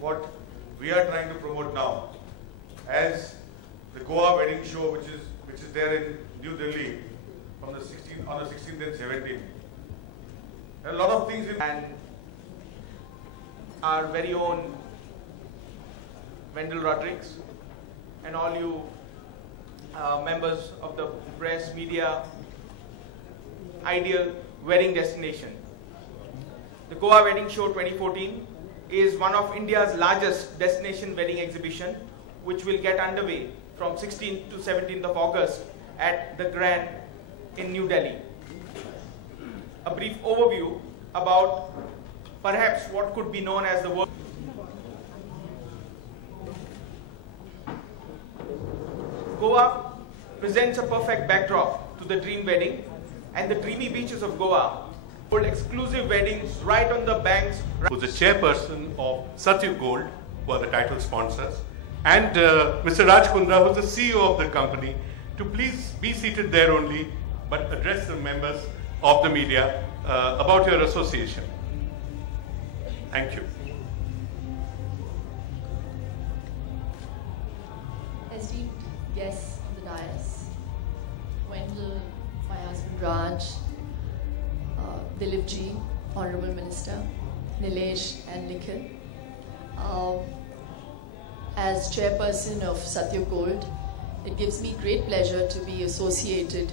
What we are trying to promote now as the Goa wedding show, which is there in New Delhi from the 16th on the 16th and 17th. There are a lot of things and our very own Wendell Rodrigues and all you members of the press, media, ideal wedding destination. The Goa Wedding Show 2014 is one of India's largest destination wedding exhibition, which will get underway from 16th to 17th of August at the Grand in New Delhi. A brief overview about perhaps what could be known as the world. Goa presents a perfect backdrop to the dream wedding, and the dreamy beaches of Goa hold exclusive weddings right on the banks. Who's the chairperson of Satya Gold, who are the title sponsors, and Mr. Raj Kundra, who's the CEO of the company, to please be seated there only, but address the members of the media about your association. Thank you. Esteemed guests of the dais, Wendell, my husband Raj, Dilip ji, Honorable Minister, Nilesh and Nikhil. As chairperson of Satya Gold, it gives me great pleasure to be associated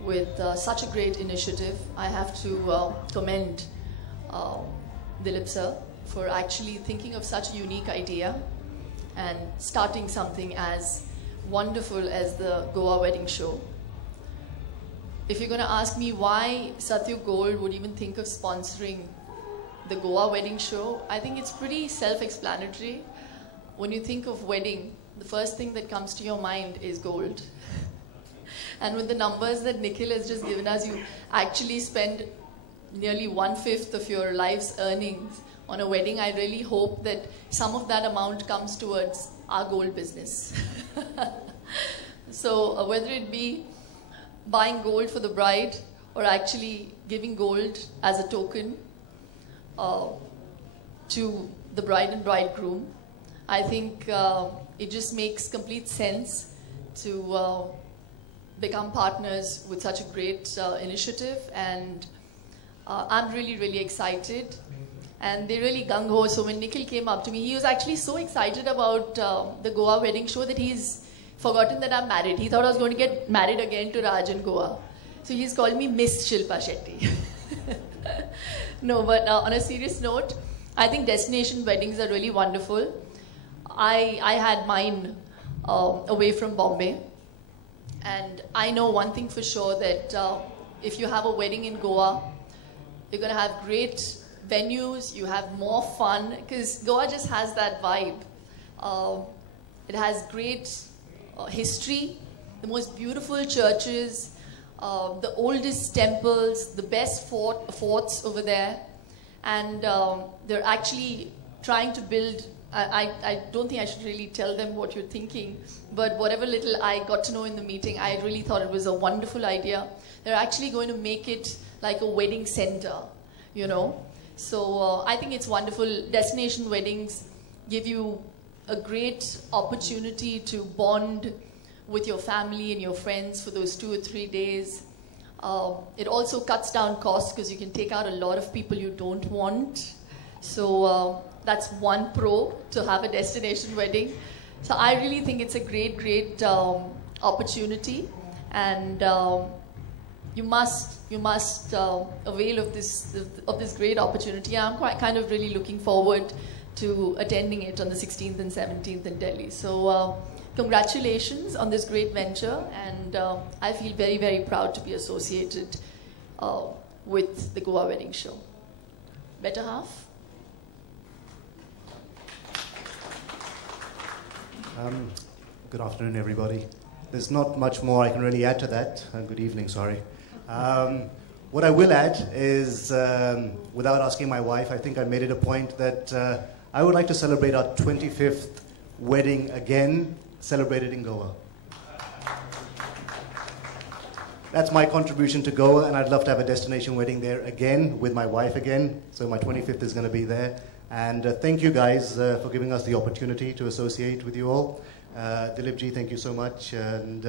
with such a great initiative. I have to commend Dilip sir for actually thinking of such a unique idea and starting something as wonderful as the Goa Wedding Show. If you're going to ask me why Satya Gold would even think of sponsoring the Goa Wedding Show, I think it's pretty self-explanatory. When you think of wedding, the first thing that comes to your mind is gold. And with the numbers that Nikhil has just given us, you actually spend nearly 1/5 of your life's earnings on a wedding. I really hope that some of that amount comes towards our gold business. So whether it be buying gold for the bride or actually giving gold as a token to the bride and bridegroom, I think it just makes complete sense to become partners with such a great initiative, and I'm really, really excited. And they're really gung-ho. So when Nikhil came up to me, he was actually so excited about the Goa Wedding Show that he's forgotten that I'm married. He thought I was going to get married again to Raj in Goa. So he's called me Miss Shilpa Shetty. No, but on a serious note, I think destination weddings are really wonderful. I had mine away from Bombay. And I know one thing for sure, that if you have a wedding in Goa, you're going to have great venues, you have more fun, because Goa just has that vibe. It has great history, the most beautiful churches, the oldest temples, the best forts over there, and they're actually trying to build. I don't think I should really tell them what you're thinking, but whatever little I got to know in the meeting, I really thought it was a wonderful idea. They're actually going to make it like a wedding center, you know. So I think it's wonderful. Destination weddings give you a great opportunity to bond with your family and your friends for those 2 or 3 days. It also cuts down costs because you can take out a lot of people you don't want. So that's one pro to have a destination wedding. So I really think it's a great, great opportunity, and you must avail of this great opportunity. I'm quite kind of really looking forward to attending it on the 16th and 17th in Delhi. So congratulations on this great venture, and I feel very, very proud to be associated with the Goa Wedding Show. Better half? Good afternoon, everybody. There's not much more I can really add to that. Good evening, sorry. What I will add is, without asking my wife, I think I made it a point that I would like to celebrate our 25th wedding again, celebrated in Goa. that's my contribution to Goa, and I'd love to have a destination wedding there again with my wife again. So my 25th is going to be there. And thank you guys for giving us the opportunity to associate with you all. Dilipji, thank you so much. And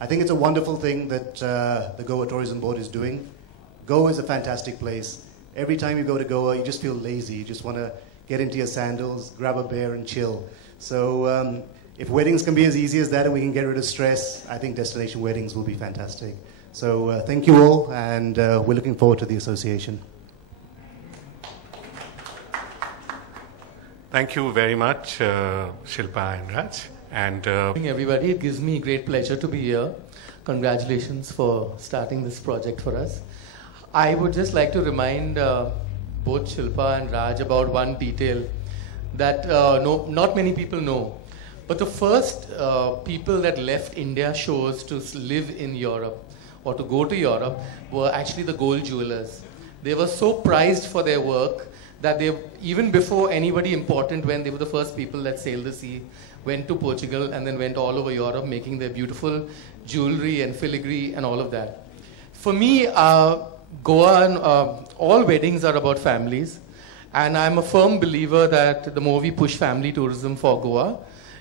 I think it's a wonderful thing that the Goa Tourism Board is doing. Goa is a fantastic place. Every time you go to Goa, you just feel lazy. You just want to get into your sandals, grab a beer, and chill. So if weddings can be as easy as that and we can get rid of stress, I think destination weddings will be fantastic. So thank you all, and we're looking forward to the association. Thank you very much, Shilpa and Raj. And everybody, it gives me great pleasure to be here. Congratulations for starting this project for us. I would just like to remind both Shilpa and Raj about one detail that not many people know. But the first people that left India shores to live in Europe or to go to Europe were actually the gold jewelers. They were so prized for their work that they, even before anybody important went, they were the first people that sailed the sea, went to Portugal, and then went all over Europe making their beautiful jewelry and filigree and all of that. For me, Goa and all weddings are about families, and I'm a firm believer that the more we push family tourism for Goa,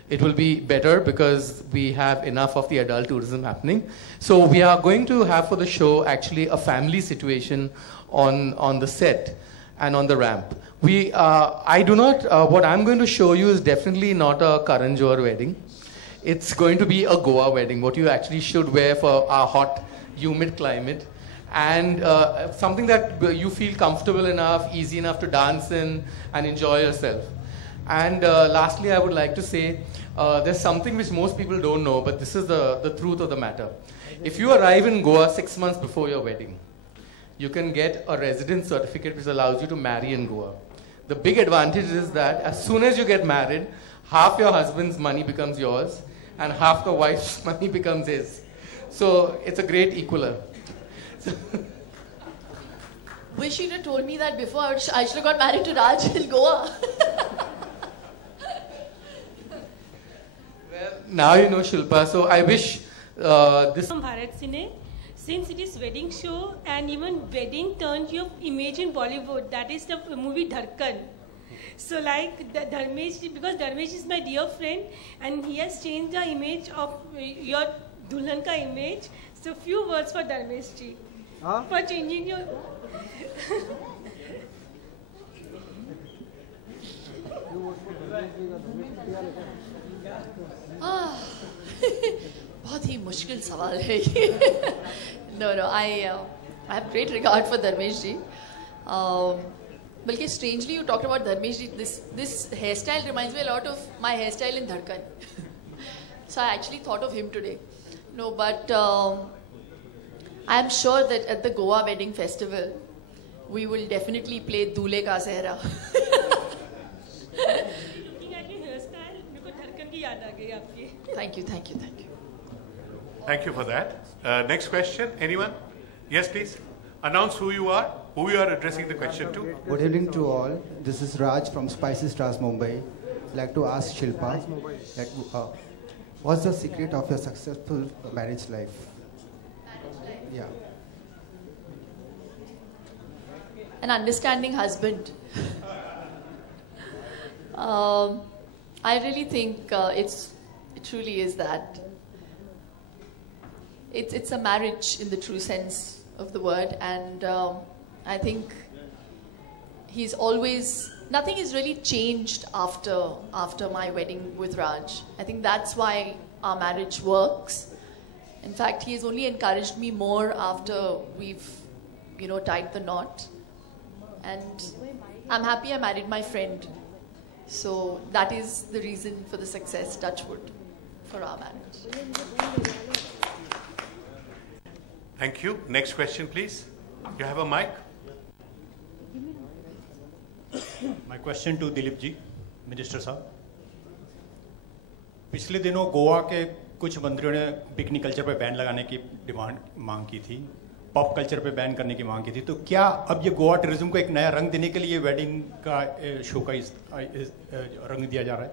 it will be better because we have enough of the adult tourism happening. So we are going to have for the show actually a family situation on the set and on the ramp. I do not, what I'm going to show you is definitely not a Karan Johar wedding. It's going to be a Goa wedding, what you actually should wear for our hot, humid climate. And something that you feel comfortable enough, easy enough to dance in and enjoy yourself. And lastly, I would like to say, there's something which most people don't know, but this is the truth of the matter. If you arrive in Goa 6 months before your wedding, you can get a residence certificate which allows you to marry in Goa. The big advantage is that as soon as you get married, half your husband's money becomes yours and half the wife's money becomes his. So it's a great equaler. Wish you'd have told me that before. I should have got married to Raj in Goa. Well, now you know Shilpa, so I wish this... From Bharat Cine, since it is wedding show and even wedding turns your image in Bollywood, that is the movie Dharkan. So like Dharmesh, because Dharmesh is my dear friend and he has changed the image of your Dulhan ka image. So few words for Dharmesh ji. For changing your... बहुत ही मुश्किल सवाल है ये. No, I have great regard for Dharmesh ji. Balki strangely you talked about Dharmesh ji. This hairstyle reminds me a lot of my hairstyle in Dharkan. So I actually thought of him today. No, but I am sure that at the Goa Wedding Festival, we will definitely play Dule Ka Sehra. Looking at your hairstyle, मुझको धड़कन की याद आ गई आपकी. Thank you, thank you, thank you. thank you for that. Next question, anyone? Yes, please. Announce who you are addressing the question to. Good evening to all. This is Raj from Spicy Stars, Mumbai. I'd like to ask Shilpa, what's the secret of your successful marriage life? Yeah. An understanding husband. I really think it truly is that. It's a marriage in the true sense of the word, and I think he's always, nothing has really changed after my wedding with Raj. I think that's why our marriage works. In fact, he has only encouraged me more after we've, tied the knot. And I'm happy I married my friend. So that is the reason for the success, touch wood, for our marriage. Thank you. Next question, please. You have a mic? My question to Dilip ji, Minister साहब. पिछले दिनों गोवा के कुछ मंत्रियों ने picnic culture पे ban लगाने की मांग की थी, पॉप कल्चर पे बैन करने की मांग की थी. तो क्या अब ये गोवा टूरिज्म को एक नया रंग देने के लिए वेडिंग का शो का रंग दिया जा रहा है?